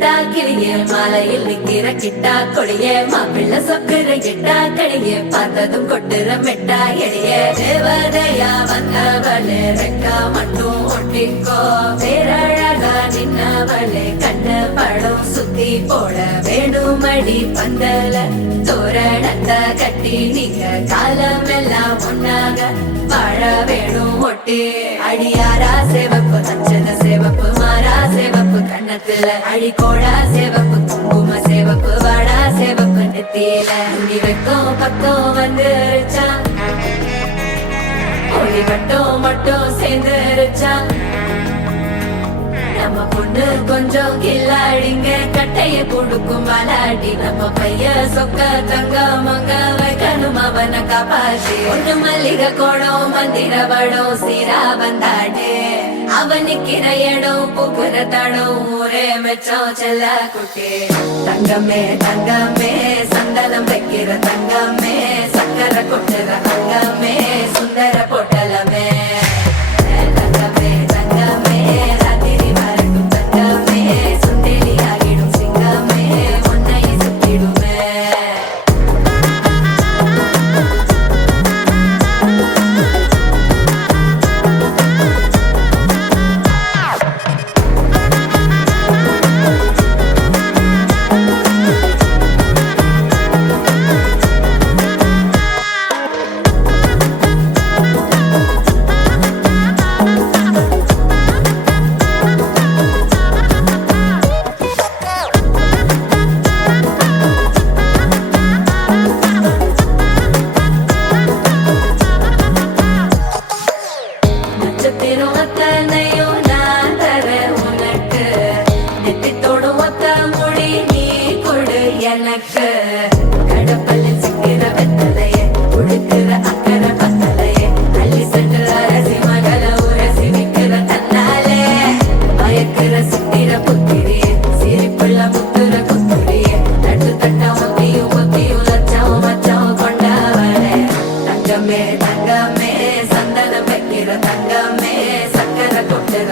சிட்டா கிளியே மாலையில் நிக்கிற கிட்டா கொடியே மாப்பிள்ள சொக்குற கிட்டா கடியே பார்த்ததும் கொட்டுற மெட்டா எடியே தேவதையா வந்தவளே ரெக்கா மட்டும் ஒட்டிக்கோ பேரழகா நின்னவளே கண்ண படம் சுத்தி போட வேணுமடி பந்தல தோரணத்தை கட்டி நீங்க காலமெல்லாம் ஒன்னாக வாழ வேணும் ஒட்டி அடியாரா சேவப்பு அச்சத சேவப்பு மாறா சேவப்பு கண்ணத்துல அடிக்கோடா சேவப்பு குங்கும சேவப்பு வாடா சேவப்பு நெத்தியில முடி வைக்கும் பக்கம் வந்துருச்சா ஒளி மட்டும் சேர்ந்துருச்சா நம்ம பொண்ணு கொஞ்சம் கில்லாடிங்க கட்டைய கொடுக்கும் வாலாடி நம்ம பைய சொக்க தங்க மங்க வைக்கணும் அவனை காப்பாத்தி ஒண்ணு மல்லிகை கோடம் மந்திர வடம் சீரா வந்தாடே அவனுக்கிற இடம் பூக்குற தடம் ஊரே மெச்சம் செல்ல குட்டி தங்கமே தங்கமே சந்தனம் வைக்கிற தங்கமே சக்கரை கொட்டுற தங்கமே சுந்தர பொட்டலமே தங்கமே தங்கமே ராத்திரி வரட்டும் தங்கமே சுந்தேலி ஆகிடும் சிங்கமே ஒன்னை சுத்திடுமே நட்சத்திரம் அத்தனையும் நான் தர உனக்கு நெத்தித்தோடும் ஒத்த மொழி நீ கொடு எனக்கு கடப்பலில் சிக்கிற வெத்தலையே உழுக்கிற அக்கறை பத்தலையே அள்ளி சென்று அரசி மகள உரசி விக்கிற தன்னாலே மயக்கிற சித்திர புத்திரியே சிரிப்புள்ள முத்துற குத்துரியே தட்டு தட்ட ஒத்தியும் லட்சம் மச்சம் கொண்டவளே தங்கமே தங்கமே சந்தனம் வைக்கிற தங்கமே சக்கரை கொட்டுற